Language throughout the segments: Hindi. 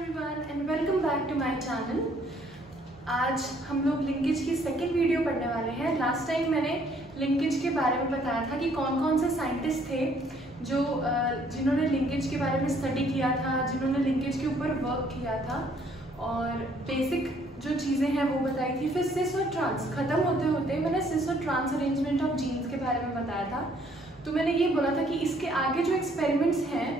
Everyone and welcome back to my channel. आज हम लोग लिंकेज की सेकेंड वीडियो पढ़ने वाले हैं। लास्ट टाइम मैंने लिंकेज के बारे में बताया था कि कौन कौन से साइंटिस्ट थे जो जिन्होंने लिंकेज के बारे में स्टडी किया था, जिन्होंने लिंकेज के ऊपर वर्क किया था और बेसिक जो चीज़ें हैं वो बताई थी। फिर सिस और ट्रांस ख़त्म होते होते मैंने सिस और ट्रांस अरेंजमेंट ऑफ जीन्स के बारे में बताया था। तो मैंने ये बोला था कि इसके आगे जो एक्सपेरिमेंट्स हैं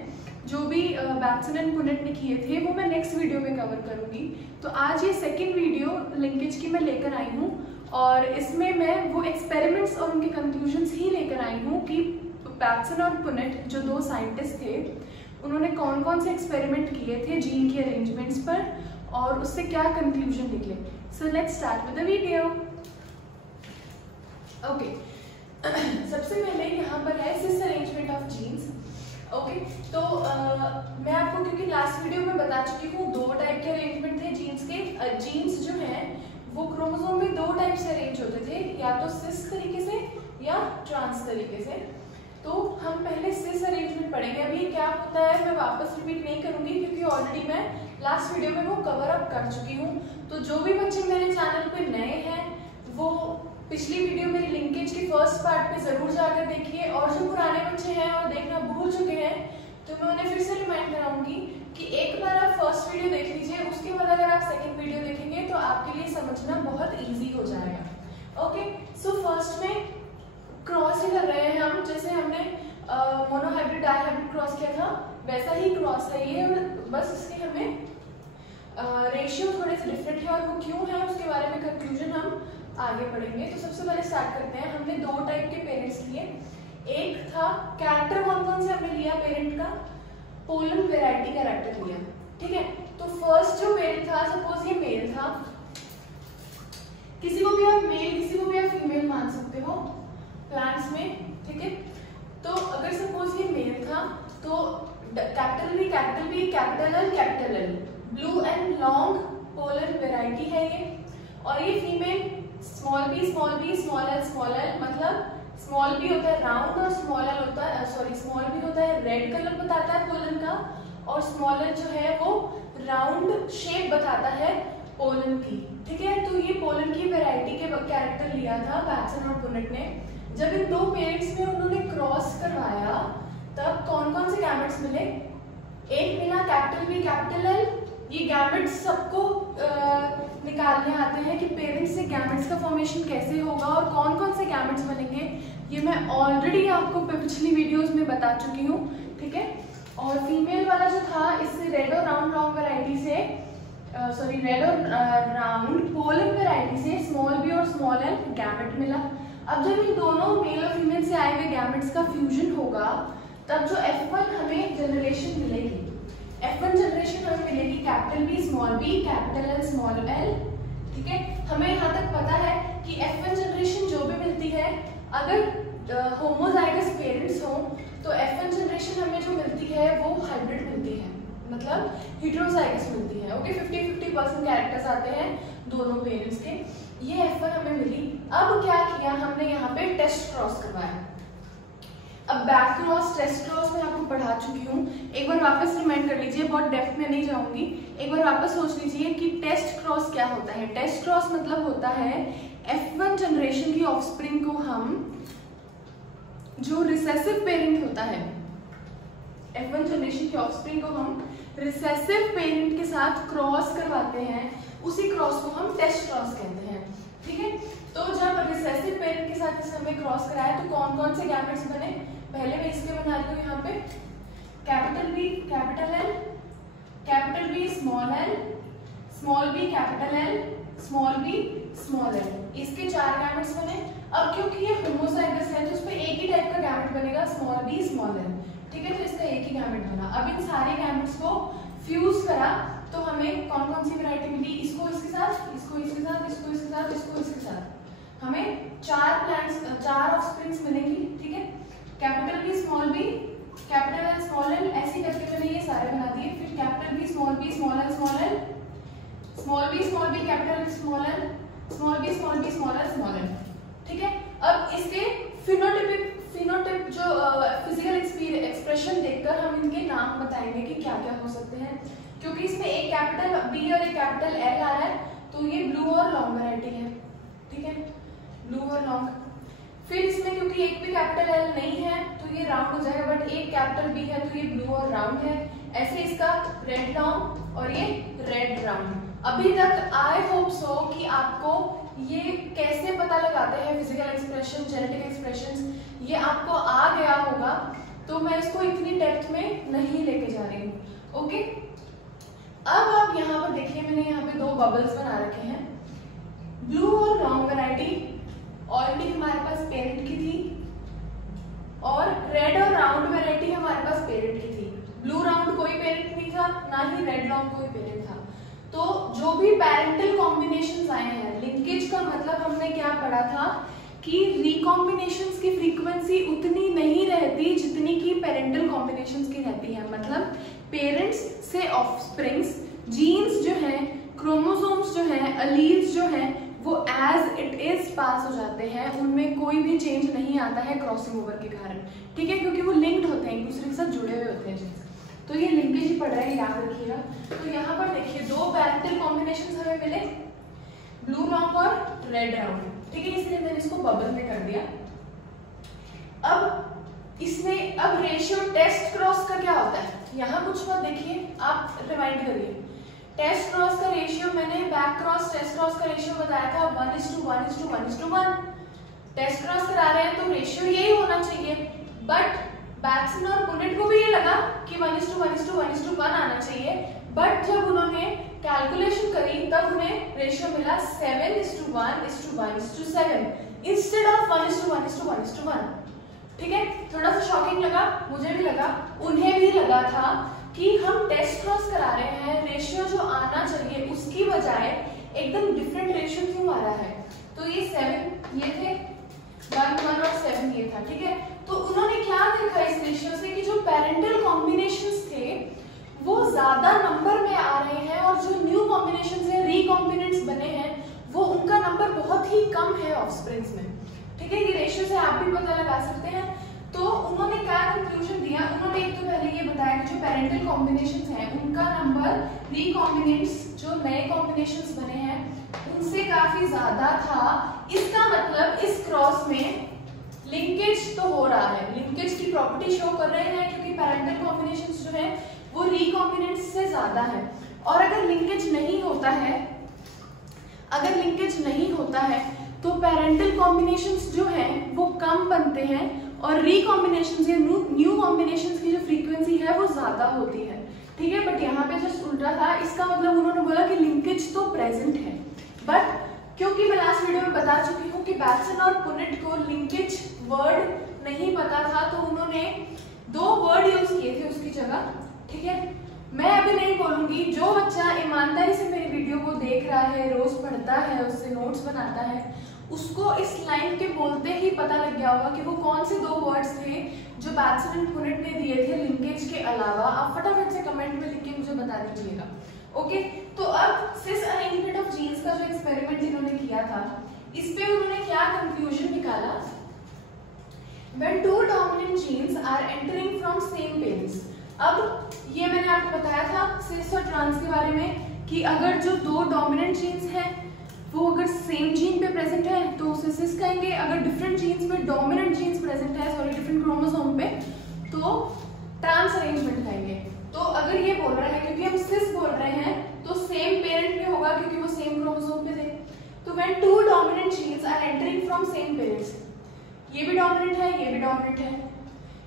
जो भी बैट्सन एंड पुनेट ने किए थे वो मैं नेक्स्ट वीडियो में कवर करूँगी। तो आज ये सेकेंड वीडियो लिंकेज की मैं लेकर आई हूँ और इसमें मैं वो एक्सपेरिमेंट्स और उनके कंक्लूजन्स ही लेकर आई हूँ कि बैट्सन और पुनेट जो दो साइंटिस्ट थे उन्होंने कौन कौन से एक्सपेरिमेंट किए थे जीन के अरेंजमेंट्स पर और उससे क्या कंक्लूजन निकले। So let's start with the video. Okay, सबसे पहले यहाँ पर है सिस अरेंजमेंट ऑफ जीन्स। ओके, तो मैं आपको क्योंकि लास्ट वीडियो में बता चुकी हूँ दो टाइप के अरेंजमेंट थे जीन्स के। जीन्स जो हैं वो क्रोमोसोम में दो टाइप से अरेंज होते थे, या तो सिस तरीके से या ट्रांस तरीके से। तो हम पहले सिस अरेंजमेंट पढ़ेंगे। अभी क्या होता है मैं वापस रिपीट नहीं करूँगी क्योंकि ऑलरेडी मैं लास्ट वीडियो में वो कवर अप कर चुकी हूँ। तो जो भी बच्चे मेरे चैनल पे नए हैं वो पिछली वीडियो मेरी लिंकेज की फर्स्ट पार्ट पे जरूर जाकर देखिए, और जो पुराने बच्चे हैं और देखना भूल चुके हैं तो मैं उन्हें फिर से रिमाइंड कराऊंगी कि एक बार आप फर्स्ट वीडियो देख लीजिए, उसके बाद अगर आप सेकंड वीडियो देखेंगे तो आपके लिए समझना बहुत इजी हो जाएगा। ओके, सो फर्स्ट में क्रॉस ही कर रहे हैं हम, जैसे हमने मोनोहाइब्रिड डायहाइब्रिड क्रॉस किया था वैसा ही क्रॉस है ये, बस इसके हमें रेशियो थोड़े से डिफरेंट है और वो क्यों है उसके बारे में कंक्लूजन हम आगे बढ़ेंगे। तो सबसे पहले स्टार्ट करते हैं। हमने दो टाइप के पेरेंट्स लिए। एक था कैरेक्टर, कौन कौन से हमने लिया पेरेंट का, पोलन वेराइटी कैरेक्टर लिया। ठीक है, तो फर्स्ट जो पेरेंट था, सपोज ये मेल था, किसी को भी आप मेल किसी को भी आप फीमेल मान सकते हो प्लांट्स में। ठीक है, तो अगर सपोज ये मेल था तो capital B capital L blue and long pollen variety है ये। और ये female small b small l, मतलब स्मॉल बी होता है राउंड और स्मॉल एल होता है स्मॉल बी होता है रेड कलर बताता है पोलन का, और स्मॉल एल जो है वो राउंड शेप बताता है पोलन की। ठीक है, तो ये पोलन की वैरायटी के कैरेक्टर लिया था बैट्सन और पुनेट ने। जब इन दो पेरेंट्स में उन्होंने क्रॉस करवाया तब कौन कौन से गैमेट्स मिले। एक मिला कैपिटल बी कैपिटल एल। ये गैमेट्स सबको निकालने आते हैं कि पेरेंट्स से गैमेट्स का फॉर्मेशन कैसे होगा और कौन कौन से गैमेट्स बनेंगे, ये मैं ऑलरेडी आपको पिछली वीडियोस में बता चुकी हूँ। ठीक है, और फीमेल वाला जो था इससे रेड और राउंड लॉन्ग वैरायटी से रेड और राउंड पोलन वैरायटी से स्मॉल बी और स्मॉल एल गैमेट मिला। अब जब इन दोनों मेल और फीमेल से आए हुए गैमेट्स का फ्यूजन होगा तब जो F1 हमें जनरेशन मिलेगी, F1 जनरेशन हमें मिलेगी capital B capital L small l. ठीक है, हमें यहाँ तक पता है कि F1 जनरेशन जो भी मिलती है अगर होमोजाइगस पेरेंट्स हो तो F1 जनरेशन हमें जो मिलती है वो हाइब्रिड मिलती है, मतलब हेटेरोजाइगस मिलती है। ओके, 50-50% कैरेक्टर्स आते हैं दोनों पेरेंट्स के। ये F1 हमें मिली। अब क्या किया हमने, यहाँ पे टेस्ट क्रॉस करवाया। अब बैक क्रॉस टेस्ट क्रॉस मैं आपको पढ़ा चुकी हूँ, एक बार वापस रिमाइंड कर लीजिए, बहुत डेप्थ में नहीं जाऊंगी। एक बार वापस सोच लीजिए कि टेस्ट क्रॉस क्या होता है। टेस्ट क्रॉस मतलब होता है F1 जनरेशन की ऑफस्प्रिंग को हम, जो रिसेसिव पेरेंट होता है, F1 जनरेशन की ऑफस्प्रिंग को हम रिसेसिव पेरेंट के साथ क्रॉस करवाते हैं, उसी क्रॉस को हम टेस्ट क्रॉस कहते हैं। ठीक है, तो जब रिसेसिव पेरेंट के साथ इसे हमने क्रॉस कराया तो कौन कौन से गैमेट्स बने, पहले मैं इसके बना रही हूँ यहाँ पे capital B capital L small b capital L small b small l, इसके 4 गैमेट्स बने। अब क्योंकि ये होमोजाइगस है तो उस पर एक ही टाइप का गैमेट बनेगा स्मॉल बी स्मॉल एल। ठीक है, तो इसका एक ही गैमेट बना। अब इन सारे गैमेट्स को फ्यूज करा तो हमें कौन कौन सी वैरायटी मिली, इसको इसके साथ, इसको इसके साथ, इसको इसके साथ, इसको इसके साथ, हमें 4 ऑफस्प्रिंग्स मिलेंगी। ठीक है, capital B capital L small l, ऐसे करके मैंने ये सारे बना दिए। फिर capital B small l small b capital L small l small l. ठीक है, अब इसके फिनोटाइप जो फिजिकल एक्सप्रेशन देखकर हम इनके नाम बताएंगे कि क्या क्या हो सकते हैं, क्योंकि इसमें एक कैपिटल बी और एक कैपिटल एल आ रहा है, तो ये ब्लू और लॉन्ग वैरायटी है, ठीक है, ब्लू और लॉन्ग। फिर इसमें क्योंकि एक भी कैपिटल एल नहीं है तो ये राउंड हो जाएगा, बट एक कैपिटल बी है तो ये ब्लू और राउंड है। ऐसे इसका रेड लॉन्ग और ये रेड राउंड। अभी तक आई होप सो कि आपको ये कैसे पता लगाते हैं फिजिकल एक्सप्रेशन, जेनेटिक एक्सप्रेशन, ये आपको आ गया होगा, तो मैं इसको इतनी डेप्थ में नहीं लेके जा रही हूँ। ओके, अब आप यहाँ पर देखिए, मैंने यहाँ पे 2 बबल्स बना रखे हैं। ब्लू और लॉन्ग वैरायटी ऑलरेडी हमारे पास पेरेंट की थी, और रेड और राउंड वैरायटी हमारे पास पेरेंट की थी। ब्लू राउंड कोई पेरेंट नहीं था, ना ही रेड लॉन्ग कोई पेरेंट था। तो जो भी पैरेंटल कॉम्बिनेशंस आए हैं, लिंकेज का मतलब हमने क्या पढ़ा था कि रिकॉम्बिनेशंस की फ्रीक्वेंसी उतनी नहीं रहती जितनी की पेरेंटल कॉम्बिनेशंस की रहती है। मतलब पेरेंट्स से ऑफस्प्रिंग्स, जीन्स जो हैं, क्रोमोसोम्स जो हैं, अलील्स जो हैं, वो एज इट इज पास हो जाते हैं, उनमें कोई भी चेंज नहीं आता है क्रॉसिंग ओवर के कारण, ठीक है, क्योंकि वो लिंक्ड होते हैं, एक दूसरे के साथ जुड़े हुए होते हैं जीन्स। तो ये लिंकेज ही पढ़ रहे हैं, याद रखिएगा। तो यहाँ पर देखिए 2 पैरेंटल कॉम्बिनेशंस हमें मिले, ब्लू लॉन्ग और रेड राउंड, ठीक है, इसलिए मैंने इसको बबल में कर दिया। अब इसमें अब रेशियो टेस्ट क्रॉस का क्या होता है, यहाँ कुछ मत देखिए, आप रिमाइंड करिए। टेस्ट क्रॉस का रेशियो मैंने बैक क्रॉस टेस्ट क्रॉस का रेशियो बताया था 1:1:1:1। टेस्ट क्रॉस करा रहे हैं तो रेशियो यही होना चाहिए, बट बैक्सन और पुनेट को भी ये लगा कि 1:1:1:1 आना चाहिए, बट जब उन्होंने कैलकुलेशन करी तब उन्हें रेशियो मिला 7:1:1:7 इंस्टेड ऑफ 1:1:1:1। ठीक है, थोड़ा सा शॉकिंग लगा, मुझे भी लगा, उन्हें भी लगा था कि हम टेस्ट क्रॉस करा रहे हैं, रेशियो जो आना चाहिए उसकी बजाय एकदम डिफरेंट रेशियो क्यों आ रहा है। तो ये 7 ये थे, 1 1 और 7 ये था, ठीक है। तो उन्होंने क्या देखा इस रेशियो से कि जो पेरेंटल कॉम्बिनेशंस थे वो ज्यादा नंबर में आ रहे हैं, और जो न्यू कॉम्बिनेशंस है, रिकॉम्बिनेंट्स बने हैं, वो उनका नंबर बहुत ही कम है ऑफस्प्रिंग्स में, ठीक है। ये रेशियो से आप भी पता लगा सकते हैं। तो उन्होंने क्या कंक्लूजन दिया, उन्होंने एक तो पहले ये बताया कि जो पेरेंटल कॉम्बिनेशंस हैं उनका नंबर रिकॉम्बिनेंट्स जो नए कॉम्बिनेशंस बने हैं उनसे काफी ज्यादा था। इसका मतलब इस क्रॉस में लिंकेज तो हो रहा है, लिंकेज की प्रॉपर्टी शो कर रहे हैं, क्योंकि पेरेंटल कॉम्बिनेशंस जो है वो रिकॉम्बिनेंट्स से ज्यादा है। और अगर लिंकेज नहीं होता है, अगर लिंकेज नहीं होता है तो पेरेंटल कॉम्बिनेशंस जो हैं वो कम बनते हैं, और रिकॉम्बिनेशंस या न्यू कॉम्बिनेशंस की जो फ्रीक्वेंसी है वो ज्यादा होती है, ठीक है। बट यहाँ पे जस्ट उल्टा था, इसका मतलब उन्होंने बोला कि लिंकेज तो प्रेजेंट है, बट क्योंकि मैं लास्ट वीडियो में बता चुकी हूँ कि बैक्सन और पुनेट को लिंकेज वर्ड नहीं पता था, तो उन्होंने 2 वर्ड यूज किए थे उसकी जगह, ठीक है। मैं अभी नहीं बोलूंगी, जो बच्चा ईमानदारी से मेरी वीडियो को देख रहा है, रोज पढ़ता है, उससे नोट्स बनाता है, उसको इस लाइन के बोलते ही पता लग गया होगा कि वो कौन से 2 वर्ड्स थे जो बैक्सन एंड पुनेट ने दिए थे लिंकेज के अलावा। आप फटाफट से कमेंट में लिख के मुझे बता दीजिएगा, ओके। तो अब सिस अरेंजमेंट ऑफ जीन्स का जो एक्सपेरिमेंट इन्होंने किया था, इस पे उन्होंने क्या कंक्लूजन निकाला, when 2 dominant genes are entering from same parents। अब ये मैंने आपको बताया था सिस और ट्रांस के बारे में कि अगर जो 2 डोमिनेंट जीन्स हैं वो अगर सेम जीन पे प्रेजेंट है तो उसे सिस कहेंगे, अगर डिफरेंट जीन्स में डोमिनेंट जीन्स प्रेजेंट है, सॉरी डिफरेंट क्रोमोसोम पे, तो ट्रांस अरेंजमेंट कहेंगे। तो अगर ये बोल रहा है, क्योंकि हम सिस बोल रहे हैं, तो सेम पेरेंट में होगा क्योंकि वो सेम क्रोमोसोम पे थे। तो when 2 dominant genes are entering from same parents, ये भी डोमिनेंट है, ये भी डोमिनेंट है,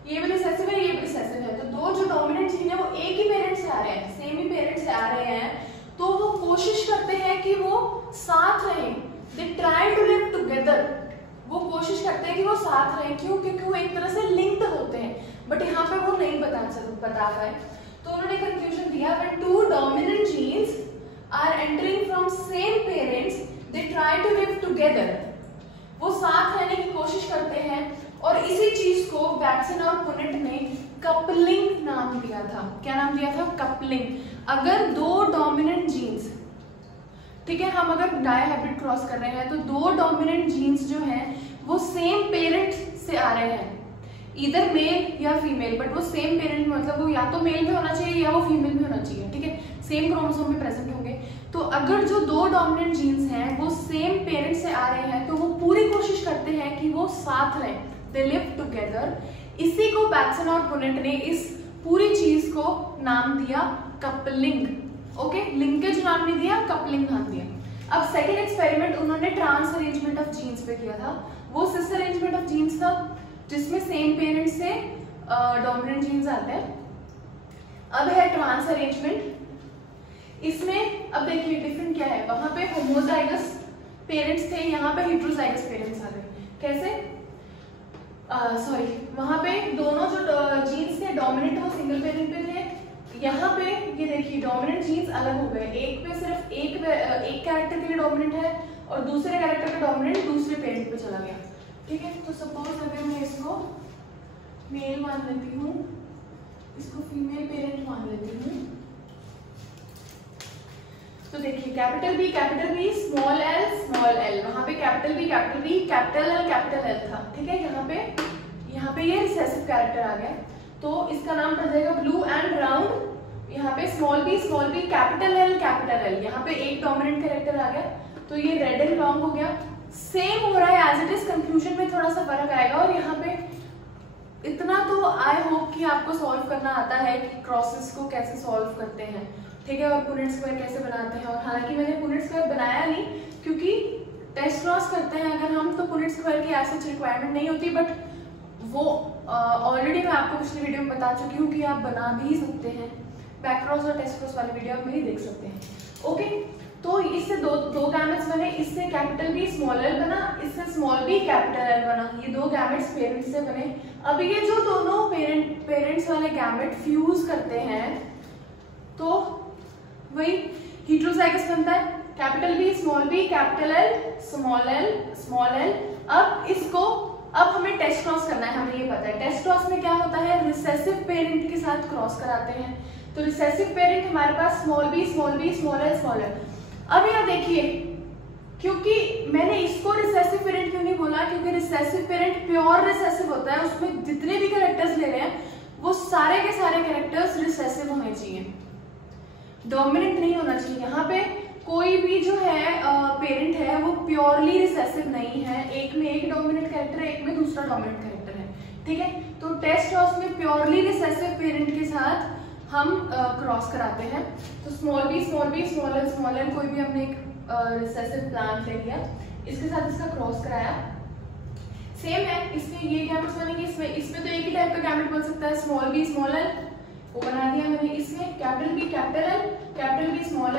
ये भी रिसेसिव है, ये भी रिसेसिव है, तो 2 जो डोमिनेंट जीन है वो एक ही पेरेंट से आ रहे हैं, सेम ही पेरेंट से आ रहे हैं, तो वो कोशिश करते हैं कि वो साथ रहें, they try to live together, वो कोशिश करते हैं कि वो साथ रहें। क्यों? क्योंकि वो एक तरह से लिंक्ड होते हैं, बट यहाँ पे वो नहीं बता पाए। तो उन्होंने कंक्लूजन दिया, when 2 dominant genes are entering from same parents, they try to live together, वो साथ रहने की कोशिश करते हैं, और इसी चीज को बैक्सन और पुनेट ने कपलिंग नाम दिया था। क्या नाम दिया था? कपलिंग। अगर 2 डोमिनेंट जीन्स, ठीक है, हम अगर डायहाइब्रिड क्रॉस कर रहे हैं तो 2 डोमिनेंट जीन्स जो हैं वो सेम पेरेंट से आ रहे हैं, इधर मेल या फीमेल, बट वो सेम पेरेंट मतलब वो या तो मेल में होना चाहिए या वो फीमेल में होना चाहिए, ठीक है, सेम क्रोमोसोम में प्रेजेंट होंगे। तो अगर जो दो डोमिनेंट जीन्स हैं वो सेम पेरेंट से आ रहे हैं तो वो पूरी कोशिश करते हैं कि वो साथ रहें, दे लिव टुगेदर। इसी को बैटसन और पुनेट ने इस पूरी चीज को नाम दिया कपलिंग, ओके, लिंकेज नाम नहीं दिया, कपलिंग नाम दिया। अब सेकेंड एक्सपेरिमेंट उन्होंने ट्रांस अरेंजमेंट ऑफ जीन्स पे किया था, वो सिस अरेंजमेंट ऑफ जीन्स था जिसमें सेम पेरेंट से डोमिनेंट जीन्स आते हैं। अब है ट्रांस अरेंजमेंट, इसमें अब देखिए डिफरेंट क्या है, वहां पे होमोजाइगस पेरेंट्स थे, यहाँ पे हेटेरोजाइगस पेरेंट्स आ गए। कैसे? सॉरी, वहां पे दोनों जो जीन्स थे डोमिनेंट वो सिंगल पेरेंट पे थे, यहाँ पे ये देखिए डोमिनेंट जीन्स अलग हो गए, एक पे सिर्फ एक कैरेक्टर के लिए डोमिनेंट है और दूसरे कैरेक्टर का डोमिनेंट दूसरे पेरेंट पे चला गया, ठीक है। तो सपोज अगर मैं इसको मेल मान लेती हूँ, इसको फीमेल पेरेंट मान लेती हूँ, तो देखिए कैपिटल बी स्मॉल एल, वहां पे कैपिटल बी कैपिटल एल था, ठीक है। यहाँ पे ये रिसेसिव कैरेक्टर आ गया तो इसका नाम पड़ जाएगा ब्लू एंड राउंड। यहाँ पे स्मॉल बी कैपिटल एल, यहाँ पे एक डोमिनेंट कैरेक्टर आ गया तो ये रेड एंड लॉन्ग हो गया। सेम हो रहा है एज इट इज, कंक्लूजन में थोड़ा सा फर्क आएगा। और यहाँ पे इतना तो आई होप कि आपको सॉल्व करना आता है कि क्रॉसेस को कैसे सॉल्व करते हैं, ठीक है, और पुनेट स्क्वायर कैसे बनाते हैं। और हालांकि मैंने पुनेट स्क्वायर बनाया नहीं क्योंकि टेस्ट क्रॉस करते हैं अगर हम तो पुनेट स्क्वायर की ऐसी रिक्वायरमेंट नहीं होती, बट वो ऑलरेडी मैं आपको पिछली वीडियो में बता चुकी हूँ कि आप बना भी सकते हैं। बैक क्रॉस और टेस्ट क्रॉस वाली वीडियो आप मेरी देख सकते हैं, ओके। तो इससे दो गैमेट्स बने, इससे कैपिटल बी स्मॉल एल बना, इससे स्मॉल बी कैपिटल एल बना, ये दो गैमेट्स पेरेंट्स से बने। अब ये जो दोनों पेरेंट्स वाले गैमेट फ्यूज करते हैं तो वही हेटेरोजाइगस बनता है, capital B capital L small l. अब हमें टेस्ट क्रॉस करना है, हमें ये पता है। टेस्ट क्रॉस में क्या होता है, रिसेसिव पेरेंट के साथ क्रॉस कराते हैं। तो रिसेसिव पेरेंट हमारे पास स्मॉल एल। अब यहाँ देखिए, क्योंकि मैंने इसको रिसेसिव पेरेंट क्यों नहीं बोला, क्योंकि रिसेसिव पेरेंट प्योर रिसेसिव होता है, उसमें जितने भी कैरेक्टर्स ले रहे हैं वो सारे के सारे कैरेक्टर्स रिसेसिव होने चाहिए, डोमिनेंट नहीं होना चाहिए। यहाँ पे कोई भी जो है पेरेंट है वो प्योरली रिसेसिव नहीं है, एक में एक डोमिनेंट कैरेक्टर है, एक में दूसरा डोमिनेंट कैरेक्टर है, ठीक है। तो टेस्ट क्रॉस में प्योरली रिसेसिव पेरेंट के साथ हम क्रॉस कराते हैं। तो स्मॉल बी स्मॉल एल कोई भी हमने एक रिसेसिव प्लांट ले लिया, इसके साथ इसका क्रॉस कराया। सेम है, इसमें ये गैमेट्स बनेंगे, इसमें तो एक ही टाइप का गैमेट बन सकता है, स्मॉल बी स्मॉल एल, वो बना दिया मैंने। इसमें capital B small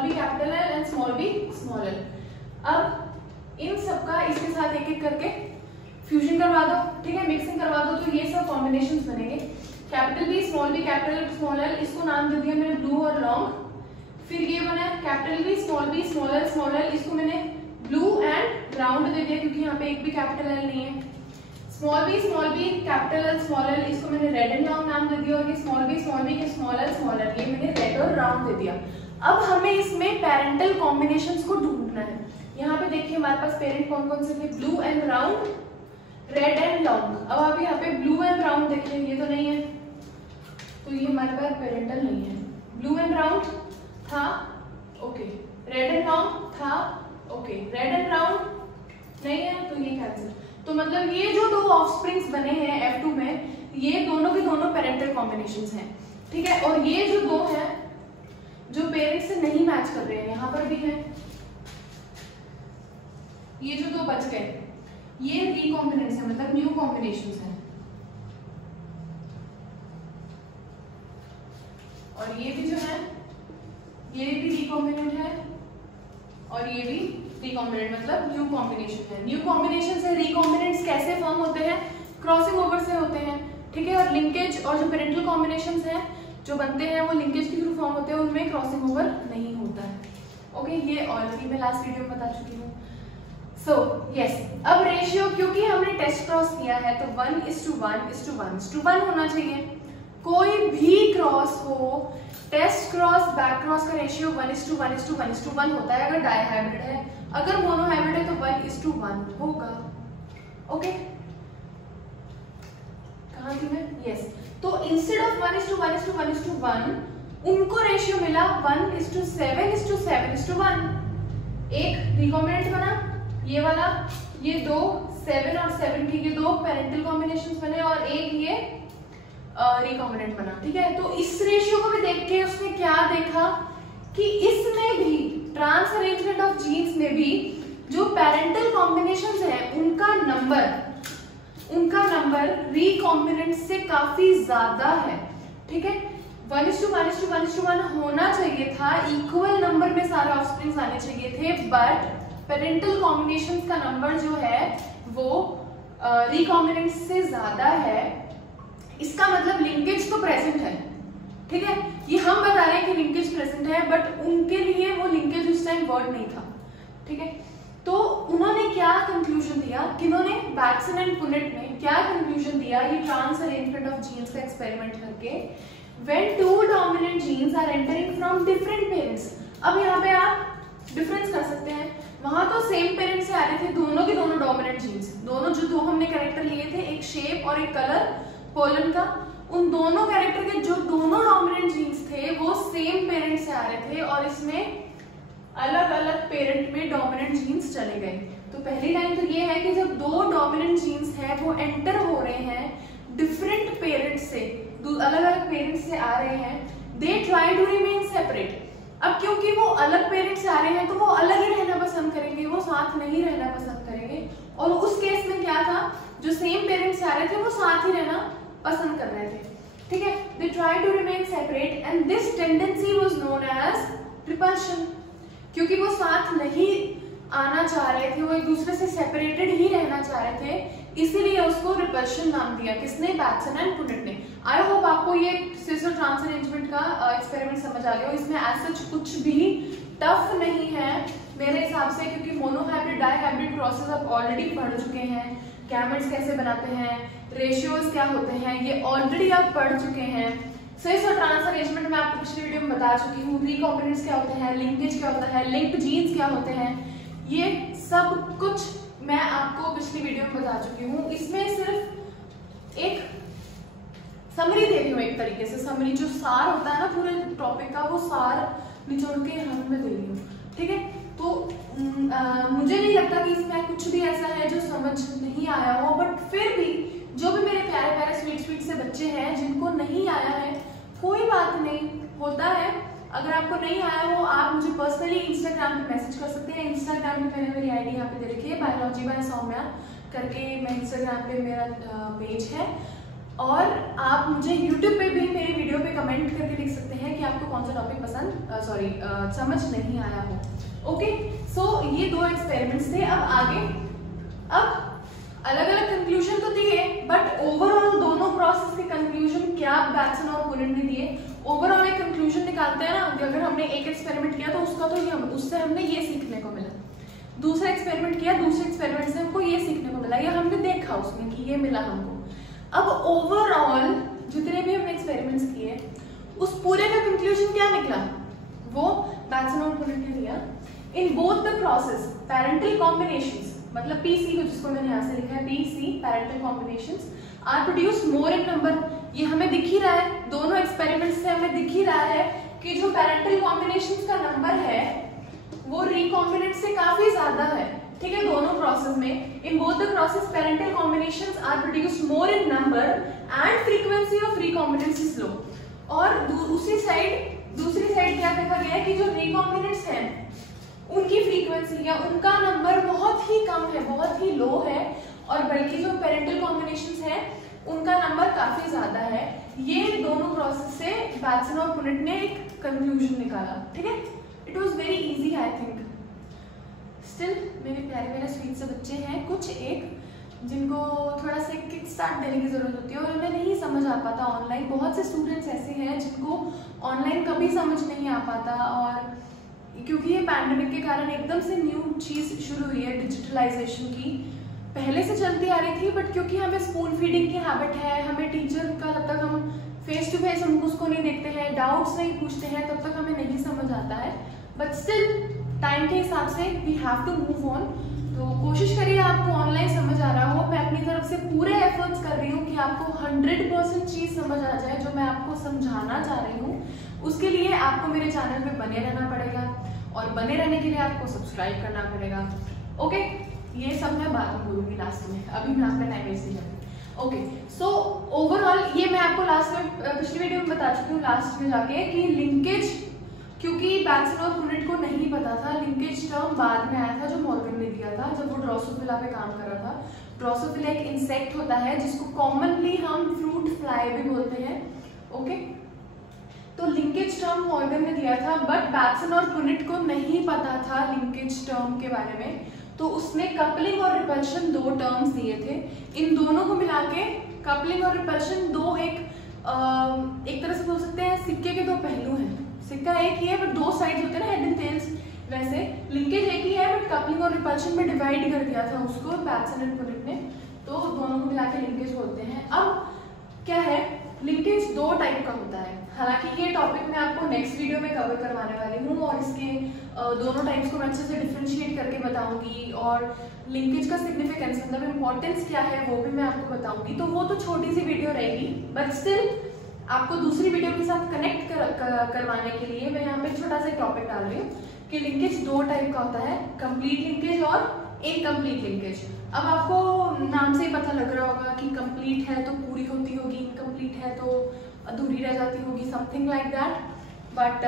b capital L and small b small l. अब इन सबका इसके साथ एक एक करके फ्यूजन करवा दो, ठीक है, मिक्सिंग करवा दो, तो ये सब कॉम्बिनेशंस बनेंगे। Capital B small b capital L small l, इसको नाम दे दिया मैंने ब्लू और लॉन्ग। फिर ये बना कैपिटल बी स्मॉल एल, इसको मैंने ब्लू एंड राउंड दे दिया क्योंकि यहाँ पे एक भी कैपिटल एल नहीं है। Small b capital L small l, इसको मैंने रेड एंड राउंड नाम दे दिया। और ये स्मॉल बी के स्मॉल एल, ये मैंने रेड और राउंड दे दिया। अब हमें इसमें पेरेंटल कॉम्बिनेशंस को ढूंढना है। यहाँ पे देखिए हमारे पास पेरेंट कौन कौन से थे, blue and round, red and long. अब आप यहाँ पे ब्लू एंड राउंड देखिए, ये तो नहीं है, तो ये हमारे पास पेरेंटल नहीं है। ब्लू एंड राउंड था, ओके, रेड एंड लॉन्ग था, ओके, रेड एंड राउंड नहीं है, तो ये कैंसिल। तो मतलब ये जो दो ऑफस्प्रिंग्स बने हैं F2 में, ये दोनों के दोनों पेरेंटल कॉम्बिनेशंस हैं, ठीक है। और ये जो दो हैं जो पेरेंट्स से नहीं मैच कर रहे हैं, यहाँ पर भी है, ये जो दो बच गए ये रिकॉम्बिनेंट्स है, मतलब न्यू कॉम्बिनेशंस हैं। और ये भी जो है ये भी रिकॉम्बिनेंट है और ये भी रिकॉम्बिनेंट, मतलब न्यू कॉम्बिनेशन है। न्यू कॉम्बिनेशन से रिकॉम्बिनेंट्स कैसे फॉर्म होते हैं, क्रॉसिंग ओवर से होते हैं, ठीक है। और लिंकेज और जो पेरेंटल कॉम्बिनेशंस हैं जो बनते हैं वो लिंकेज के थ्रू फॉर्म होते हैं, उनमें क्रॉसिंग ओवर नहीं होता है, ओके। ये ऑलरेडी मैं लास्ट वीडियो में बता चुकी हूँ। सो यस, अब रेशियो क्योंकि हमने टेस्ट क्रॉस किया है तो 1:1:1:1 होना चाहिए। कोई भी क्रॉस हो, टेस्ट क्रॉस बैक क्रॉस का रेशियो 1:1:1:1 होता है अगर डायहाइब्रिड है। अगर मोनोहाइब्रिड है तो 1:1 होगा, ओके। कहाँ थी मैं, यस। तो इंस्टेड ऑफ 1:1:1:1 उनको रेशियो मिला 1:7:7:1। एक रिकॉम्बिनेंट बना ये वाला, ये दो 7 और 7 के ये दो पेरेंटल कॉम्बिनेशंस बने और एक ये रिकॉम्बिनेंट बना। ठीक है, तो इस रेशियो को भी देख के उसने क्या देखा कि इसमें भी ट्रांस अरेंजमेंट ऑफ जीन्स में भी जो पेरेंटल कॉम्बिनेशंस हैं उनका नंबर रिकॉम्बिनेंट से काफी ज्यादा है। ठीक है, 1:1:1:1 होना चाहिए था, इक्वल नंबर में सारे ऑफस्प्रिंग्स आने चाहिए थे, बट पेरेंटल कॉम्बिनेशंस का नंबर जो है वो रिकॉम्बिनेंट से ज्यादा है। इसका मतलब लिंकेज तो प्रेजेंट है। ठीक है, ये हम बता रहे हैं कि लिंकेज प्रेजेंट है, बट उनके लिए वो लिंकेज उस टाइम वर्ड नहीं था। ठीक है, तो उन्होंने क्या कंक्लूजन दिया, किन्होंने बैटसन एंड पुनेट ने क्या कंक्लूजन दिया ये ट्रांस अरेंजमेंट ऑफ जीन्स का एक्सपेरिमेंट करके, when two dominant genes are entering from different parents. अब यहाँ पे आप डिफरेंस कर सकते हैं, वहां तो सेम पेरेंट्स से आ रहे थे दोनों के दोनों डोमिनेंट जीन्स, दोनों जो दो हमने कैरेक्टर लिए थे, एक शेप और एक कलर पोलन का, उन दोनों कैरेक्टर के जो दोनों डोमिनेंट जीन्स थे वो सेम पेरेंट से आ रहे थे और इसमें अलग अलग पेरेंट में डोमिनेंट जीन्स चले गए। तो पहली लाइन तो ये है कि जब दो डोमिनेंट जीन्स हैं वो एंटर हो रहे हैं डिफरेंट पेरेंट्स से, अलग अलग पेरेंट्स से आ रहे हैं, they try to remain separate. अब क्योंकि वो अलग पेरेंट्स से आ रहे हैं तो वो अलग ही रहना पसंद करेंगे, वो साथ नहीं रहना पसंद करेंगे। और उस केस में क्या था, जो सेम पेरेंट्स से आ रहे थे वो साथ ही रहना पसंद कर रहे थे। ठीक है, they try to remain separate and this tendency was known as repulsion. क्योंकि वो साथ नहीं आना चाह रहे थे, वो एक दूसरे से सेपरेटेड ही रहना चाह रहे थे, इसीलिए उसको रिपल्शन नाम दिया। किसने? बैटसन एंड पुनेट ने। आई होप आपको ये सिस और ट्रांस अरेंजमेंट का एक्सपेरिमेंट समझ आ गया हो। इसमें एज सच कुछ भी टफ नहीं है मेरे हिसाब से, क्योंकि मोनोहाइब्रिड डाइहाइब्रिड क्रॉसेस आप ऑलरेडी पढ़ चुके हैं, गैमेट्स कैसे बनाते हैं, रेशियोज क्या होते हैं, ये ऑलरेडी आप पढ़ चुके हैं। सिस और ट्रांस अरेंजमेंट में आपको पिछली वीडियो में बता चुकी हूँ, रिकॉम्बिनेंट्स क्या होते हैं, लिंकेज क्या होता है, लिंक्ड जीन्स क्या होते हैं, ये सब कुछ मैं आपको पिछली वीडियो में बता चुकी हूँ। इसमें सिर्फ एक समरी दे रही हूँ, एक तरीके से समरी, जो सार होता है ना पूरे टॉपिक का, वो सार निचोड़ के हम में दे रही हूँ। ठीक है, तो मुझे नहीं लगता कि इसमें कुछ भी ऐसा है जो समझ नहीं आया हो, बट फिर भी जो भी मेरे प्यारे प्यारे स्वीट स्वीट से बच्चे हैं जिनको नहीं आया है, कोई बात नहीं, होता है। अगर आपको नहीं आया हो आप मुझे पर्सनली इंस्टाग्राम पे मैसेज कर सकते हैं। इंस्टाग्राम पे मैंने मेरी आईडी यहाँ पे दे रखी है, बायोलॉजी बाय सौम्या करके मैं इंस्टाग्राम पे मेरा पेज है, और आप मुझे यूट्यूब पे भी मेरी वीडियो पे कमेंट करके लिख सकते हैं कि आपको कौन सा टॉपिक पसंद समझ नहीं आया हो। ओके, सो ये दो एक्सपेरिमेंट्स थे। अब आगे, अब अलग अलग कंक्लूजन तो दिए, बट ओवरऑल दोनों प्रोसेस के कंक्लूजन क्या बैटसन और पुनेट ने दिए। ओवरऑल एक कंक्लूजन निकालते हैं ना, अगर हमने एक एक्सपेरिमेंट किया तो उसका तो ये, उससे हमने ये सीखने को मिला, दूसरा एक्सपेरिमेंट किया, दूसरे एक्सपेरिमेंट से हमको ये सीखने को मिला, या हमने देखा उसमें कि ये मिला हमको। अब ओवरऑल जितने भी हमने एक्सपेरिमेंट्स किए उस पूरे का कंक्लूजन क्या निकला, वो बैटसन और पुनेट ने दिया। In both the process parental combinations, मतलब पीसी को जिसको मैंने यहाँ से लिखा है PC, parental combinations are produce more in number. ये हमें दिख ही रहा है, दोनों एक्सपेरिमेंट से हमें दिख ही रहा है कि जो पेरेंटल कॉम्बिनेशंस का नंबर है वो रिकॉम्बिनेंट से काफी ज्यादा है। ठीक है, दोनों प्रोसेस में in both the process parental combinations are produce more in number and frequency of recombinants is low. और दूसरी साइड क्या देखा गया है कि जो रिकॉम्बिनेंट्स हैं उनकी फ्रीक्वेंसी या उनका नंबर बहुत ही कम है, बहुत ही लो है, और बल्कि जो पेरेंटल कॉम्बिनेशंस हैं उनका नंबर काफी ज्यादा है। ये दोनों प्रोसेस से बैटसन और पुनेट ने एक कंक्लूजन निकाला। ठीक है, it was very easy I think. Still मेरे प्यारे मेरे स्वीट से बच्चे हैं कुछ एक, जिनको थोड़ा सा किक स्टार्ट देने की जरूरत होती है और उन्हें नहीं समझ आ पाता ऑनलाइन। बहुत से स्टूडेंट्स ऐसे हैं जिनको ऑनलाइन कभी समझ नहीं आ पाता, और क्योंकि ये पैंडेमिक के कारण एकदम से न्यू चीज शुरू हुई है डिजिटलाइजेशन की, पहले से चलती आ रही थी, बट क्योंकि हमें स्पून फीडिंग की हैबिट है, हमें टीचर का जब तक हम फेस टू फेस हम उसको नहीं देखते हैं, डाउट्स नहीं पूछते हैं, तब तक हमें नहीं समझ आता है। बट स्टिल टाइम के हिसाब से we have to move on. तो कोशिश करिए आपको ऑनलाइन समझ आ रहा हो। मैं अपनी तरफ से पूरे एफर्ट्स कर रही हूँ कि आपको 100% चीज समझ आ जाए जो मैं आपको समझाना चाह रही हूँ। उसके लिए आपको मेरे चैनल पे बने रहना पड़ेगा और बने रहने के लिए आपको सब्सक्राइब करना पड़ेगा। ओके, ये सब मैं बाद में बोलूंगी लास्ट में, अभी मैं आपका टाइम वेस्ट नहीं करती। ओके, सो ओवरऑल ये मैं आपको लास्ट में पिछली वीडियो में बता चुकी हूँ लास्ट में जाके कि लिंकेज, क्योंकि बैक्सन और प्रूनिट को नहीं पता था, लिंकेज टर्म बाद में आया था जो मॉर्गन ने दिया था जब वो ड्रोसोफिला पे काम कर रहा था। ड्रोसोफिला एक इंसेक्ट होता है जिसको कॉमनली हम फ्रूट फ्लाई भी बोलते हैं। ओके, तो लिंकेज टर्म मॉर्गन ने दिया था, बट बैक्सन और प्रूनिट को नहीं पता था लिंकेज टर्म के बारे में, तो उसने कपलिंग और रिपल्शन 2 टर्म्स दिए थे। इन दोनों को मिला के कपलिंग और रिपल्शन दो एक तरह से बोल सकते हैं सिक्के के 2 पहलू हैं। सिक्का एक ही है बट 2 साइड्स होते हैं ना, हेड एंड टेल्स, वैसे लिंकेज एक ही है बट कपलिंग और रिपल्शन में डिवाइड कर दिया था उसको बैक्सन एंड प्रूनिट ने, तो दोनों को मिला के लिंकेज बोलते हैं। अब क्या है, लिंकेज 2 टाइप का होता है। हालांकि ये टॉपिक मैं आपको नेक्स्ट वीडियो में कवर करवाने वाली हूँ और इसके दोनों टाइप्स को मैं अच्छे से डिफरेंशिएट करके बताऊंगी और लिंकेज का सिग्निफिकेंस मतलब इम्पोर्टेंस क्या है वो भी मैं आपको बताऊंगी। तो वो तो छोटी सी वीडियो रहेगी, बट स्टिल आपको दूसरी वीडियो के साथ कनेक्ट करवाने के लिए मैं यहाँ पे छोटा सा टॉपिक डाल रही हूँ कि लिंकेज 2 टाइप का होता है, कंप्लीट लिंकेज और इनकम्प्लीट लिंकेज। अब आपको नाम से ही पता लग रहा होगा कि कंप्लीट है तो पूरी होती होगी, इनकम्प्लीट है तो अधूरी रह जाती होगी, समथिंग लाइक दैट। बट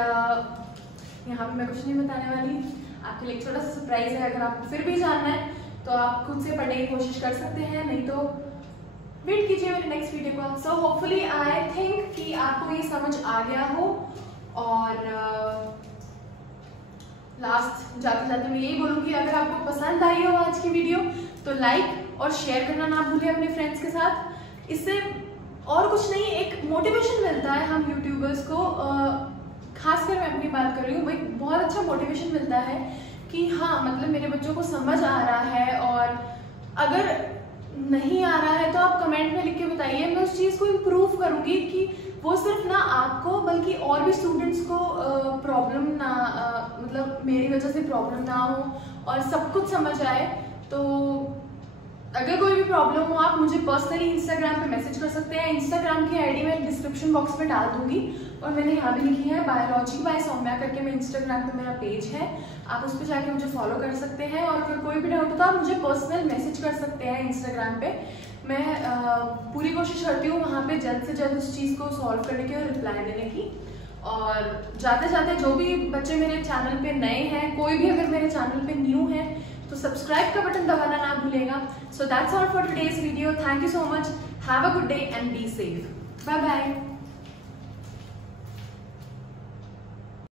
यहाँ पे मैं कुछ नहीं बताने वाली, आपके लिए छोटा सा सरप्राइज है। अगर आपको फिर भी जानना है तो आप खुद से पढ़ने की कोशिश कर सकते हैं, नहीं तो वेट कीजिए मेरे नेक्स्ट वीडियो को। सो होपफुली आई थिंक कि आपको ये समझ आ गया हो। और लास्ट जाते जाते मैं यही बोलूँगी, अगर आपको पसंद आई हो आज की वीडियो तो लाइक और शेयर करना ना भूलिए अपने फ्रेंड्स के साथ। इससे और कुछ नहीं, एक मोटिवेशन मिलता है हम यूट्यूबर्स को, खासकर मैं अपनी बात कर रही हूँ, एक बहुत अच्छा मोटिवेशन मिलता है कि हाँ मतलब मेरे बच्चों को समझ आ रहा है। और अगर नहीं आ रहा है तो आप कमेंट में लिख के बताइए, मैं उस चीज़ को इम्प्रूव करूँगी कि वो सिर्फ ना आपको बल्कि और भी स्टूडेंट्स को प्रॉब्लम ना मतलब मेरी वजह से प्रॉब्लम ना हो और सब कुछ समझ आए। तो अगर कोई भी प्रॉब्लम हो आप मुझे पर्सनली इंस्टाग्राम पे मैसेज कर सकते हैं। इंस्टाग्राम की आईडी मैं डिस्क्रिप्शन बॉक्स में डाल दूंगी और मैंने यहाँ भी लिखी है बायोलॉजी बाय सौम्या करके, मैं इंस्टाग्राम पे मेरा पेज है, आप उस पर जाके मुझे फॉलो कर सकते हैं। और अगर कोई भी डाउट हो तो आप मुझे पर्सनल मैसेज कर सकते हैं इंस्टाग्राम पे। मैं पूरी कोशिश करती हूँ वहाँ पे जल्द से जल्द उस चीज़ को सॉल्व करने की और रिप्लाई देने की। और जाते जाते जो भी बच्चे मेरे चैनल पे नए हैं, कोई भी अगर मेरे चैनल पे न्यू है तो सब्सक्राइब का बटन दबाना ना भूलेगा। So that's all for today's video. Thank you so much, have a good day and be safe, bye bye.